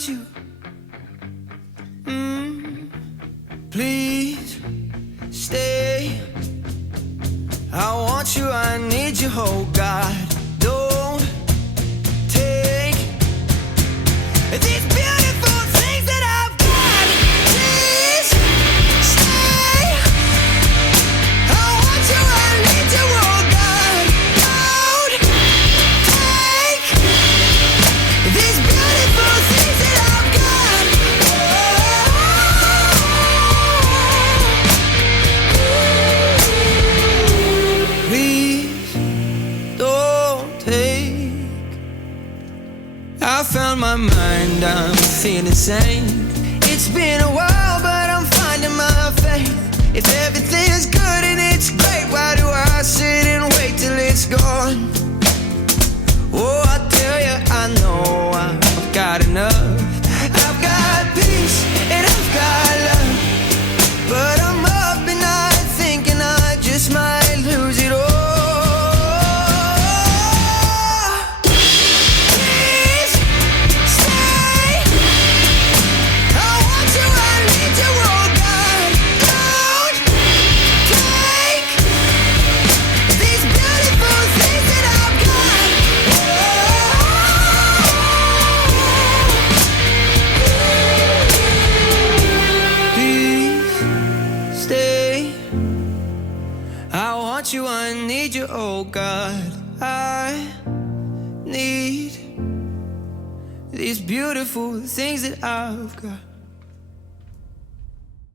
was you. Please stay. I want you, I need you, oh God. Don't take these beautiful things that I've got. Please stay. I want you, I need you, oh God. Don't take these beautiful things that I've got. Please don't take. I found my mind, I'm feeling sane. It's been a while, but I'm finding my faith. If everything's good and it's great, why do I sit and wait till it's gone? Oh, I tell you, I know I've got enough. I've got peace and I've got love, but I'm up at night thinking I just might lose it all. Please stay. I want you, I need you, oh God. Don't take these beautiful things that I've got. Please stay. I want you, I need you, oh God. I need these beautiful things that I've got.